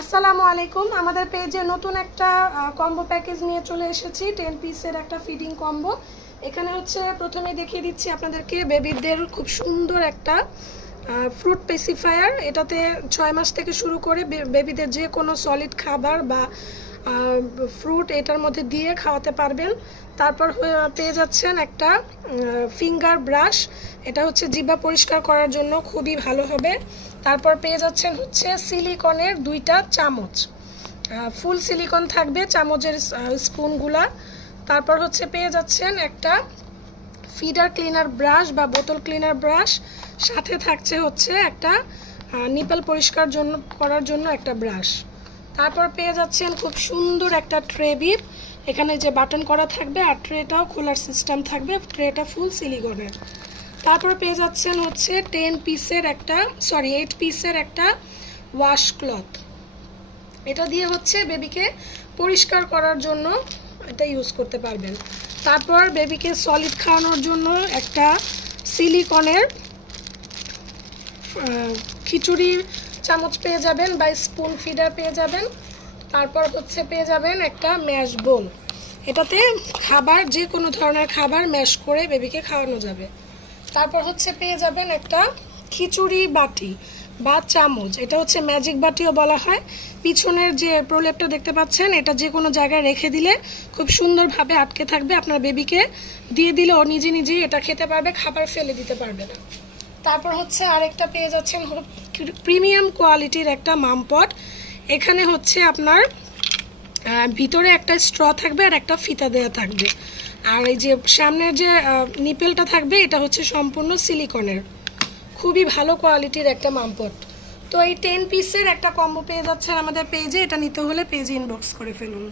আসসালামু আলাইকুম। আমাদের পেজে নতুন একটা কম্বো প্যাকেজ নিয়ে চলে এসেছি। 10 পিসের একটা ফিডিং কম্বো। এখানে হচ্ছে প্রথমে দেখিয়ে দিচ্ছি আপনাদেরকে বেবিদের খুব সুন্দর একটা ফ্রুট পেসিফায়ার। এটাতে 6 মাস থেকে শুরু করে বেবিদের যে কোনো সলিড খাবার বা ফ্রুট এটার মধ্যে দিয়ে খাওয়াতে পারবেন। তারপর পেয়ে যাচ্ছেন একটা ফিঙ্গার ব্রাশ, এটা হচ্ছে জিহ্বা পরিষ্কার করার জন্য খুবই ভালো হবে। তারপর পেয়ে যাচ্ছেন হচ্ছে সিলিকনের 2টা চামচ, ফুল সিলিকন থাকবে চামচের স্পুনগুলা। তারপর হচ্ছে পেয়ে যাচ্ছেন একটা ফিডার ক্লিনার ব্রাশ বা বোতল ক্লিনার ব্রাশ, সাথে থাকছে হচ্ছে একটা নিপল পরিষ্কার করার জন্য একটা ব্রাশ। তারপর পেয়ে যাচ্ছেন খুব সুন্দর একটা ট্রে বিট, এখানে যে বাটন করা থাকবে আর ট্রেটাও খোলার সিস্টেম থাকবে, ট্রেটা ফুল সিলিকনের। তারপর পেয়ে যাচ্ছেন হচ্ছে 8 পিসের একটা ওয়াশ ক্লথ, এটা দিয়ে হচ্ছে বেবিকে পরিষ্কার করার জন্য এটা ইউজ করতে পারবেন। তারপর বেবিকে সলিড খাওয়ানোর জন্য একটা সিলিকনের খিচুড়ির চামচ পেয়ে যাবেন বা স্পুন ফিডার পেয়ে যাবেন। তারপর হচ্ছে পেয়ে যাবেন একটা ম্যাশ বোল, এটাতে খাবার যে কোনো ধরনের খাবার ম্যাশ করে বেবিকে খাওয়ানো যাবে। তারপর হচ্ছে পেয়ে যাবেন একটা খিচুড়ি বাটি বা চামচ, এটা হচ্ছে ম্যাজিক বাটিও বলা হয়। পিছনের যে প্রলেপটা দেখতে পাচ্ছেন, এটা যে কোনো জায়গায় রেখে দিলে খুব সুন্দরভাবে আটকে থাকবে, আপনার বেবিকে দিয়ে দিলে ও নিজে নিজেই এটা খেতে পারবে, খাবার ফেলে দিতে পারবে না। তারপর হচ্ছে আরেকটা পেয়ে যাচ্ছেন প্রিমিয়াম কোয়ালিটির একটা মামপট, এখানে হচ্ছে আপনার ভিতরে একটা স্ট্র থাকবে আর একটা ফিতা দেওয়া থাকবে, আর এই যে সামনের যে নিপেলটা থাকবে এটা হচ্ছে সম্পূর্ণ সিলিকনের, খুবই ভালো কোয়ালিটির একটা মামপট। তো এই 10 পিসের একটা কম্বো পেয়ে যাচ্ছে আমাদের পেজে, এটা নিতে হলে পেজে ইনবক্স করে ফেলুন।